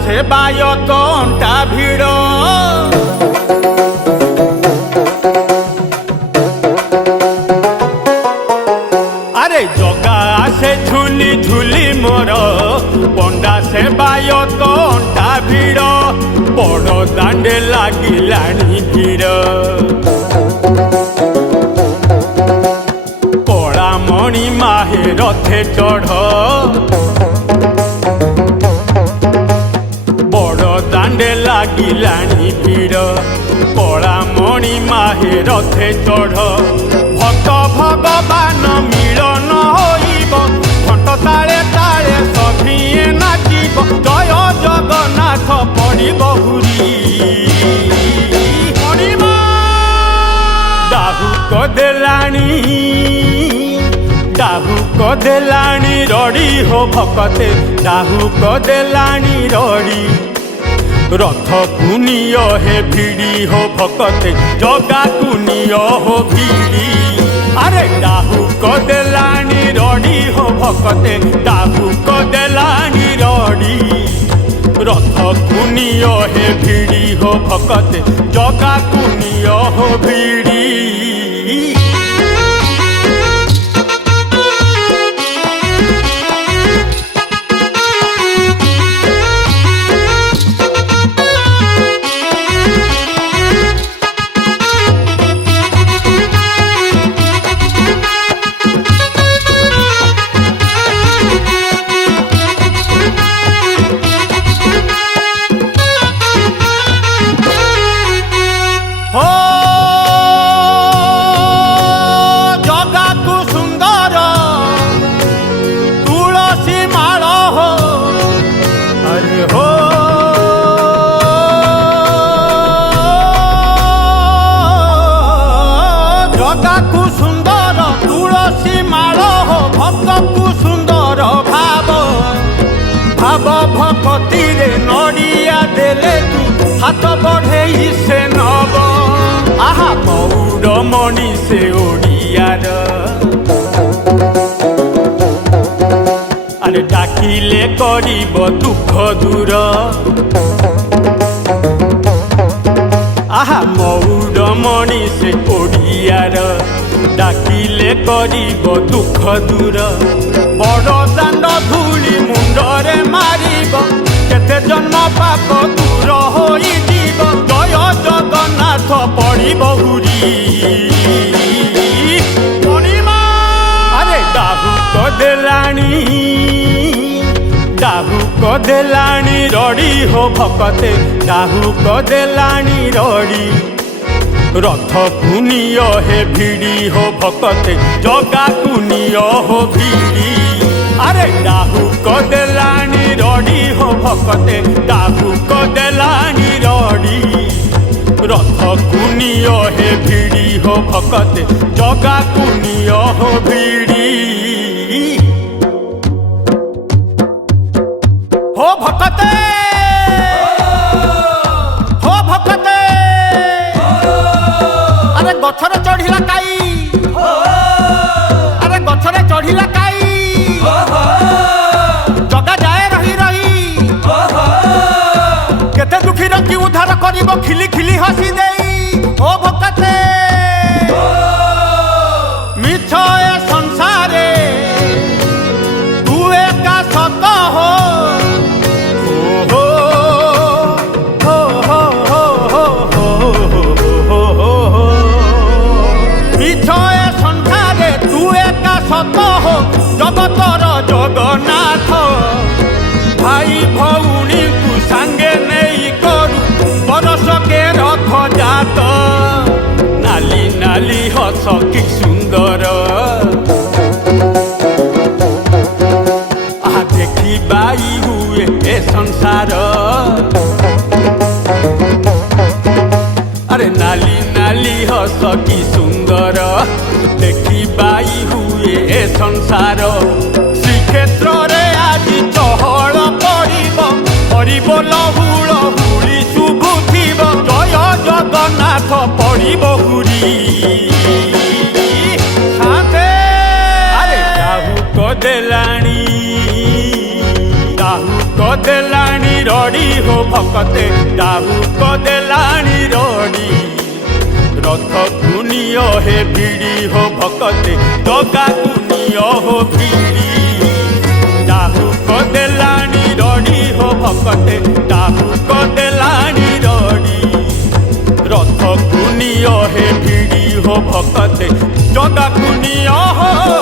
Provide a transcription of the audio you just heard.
ସେବାୟତ ଅଣ୍ଟା ଭିଡ଼ ଆରେ ଜଗା ଆସେ ଝୁଲି ଝୁଲି ମୋର ପଣ୍ଡା ସେବାୟତ ଅଣ୍ଟା ଭିଡ଼ ବଡ଼ ଦାଣ୍ଡେ ଲାଗିଲାଣି ଭିଡ଼ କଳାମଣି ମାହେ ରଥେ ଚଢ଼ ଦାଣ୍ଡେ ଲାଗିଲାଣି ଭିଡ଼ କଳାମଣି ମାହେ ରଥେ ଚଢ଼ ଭକ୍ତ ଭଗବାନ ମିଳନ ହୋଇବ ଘଣ୍ଟ ତାଳେ ତାଳେ ସଭିଏ ନାଚିବ ଜୟ ଜଗନ୍ନାଥ ପଡ଼ିବ ହୁରି ଡାହୁକ ଦେଲାଣି ରଡ଼ି ହୋ ଭକତେ ଡାହୁକ ଦେଲାଣି ରଡ଼ି रथ कुनिय हे भिड़ी हो भकते जगा कुनिय हो भिड़ी अरे डाहुक देलानी रड़ी हो भकते डाहुक देलानी रड़ी रथ कुनिय हे भिड़ी हो भकते जगा कुनिय हो भिड़ी भक्तिरे नड़िया देले तू हाथ बढ़े से नब आहा मौर मणि से ओडियार अरे डाकिले करिब दुख दूर आहा मौर मणि से ओडियार डाकिले करिब दुख दूर बड़ दाण्ड धूली मुंडरे मारिब केते जन्म पाप दूर होइजिब जय जगन्नाथ पड़िब हुरी अरे डाहुक देलानी रड़ी हो भकते डाहुक देलानी रड़ी रथ कुनिय हे भिड़ी हो भकते जगा कुनिय हो भिड़ी अरे डाहुक देलानी रड़ी हो भकते डाहुक देलानी रड़ी रथ कुनिय हे भिड़ी हो भकते जगा कुनिय हो भिड़ी हो भकते अरे गछरे चढ़िला काई अरे गछरे चढ़िला काई जगा जाए रही रही केते दुखी रखी उद्धार करिब खिली खिली हसी देई ओ भकते मिछ ए संसारे तू एका सत हो जगतर जगन्नाथ भाई भौणी को सांगे नहीं करू बरस के रथ जात नाली नाली हस कि सुंदर आ देखी बाई हुए ए संसार अरे नाली नाली हस कि सुंदर देखी बाई हुए ए संसार श्रीक्षेत्र रे आज चहल पड़िब लहुल हुली शुभुथिब जय जगन्नाथ पड़िब हुरी अरे डाहुक देलानी रड़ी हो भकते डाहु कदेलाणी रड़ी रथ कुनिय हे भिड़ी हो भकते डगा कुनिय हो भिड़ी डाहु कदेलाणी रड़ी हो भकते डाहु कदेलाणी रड़ी रथ कुनिय हे भिड़ी हो भकते डगा कुनिय हो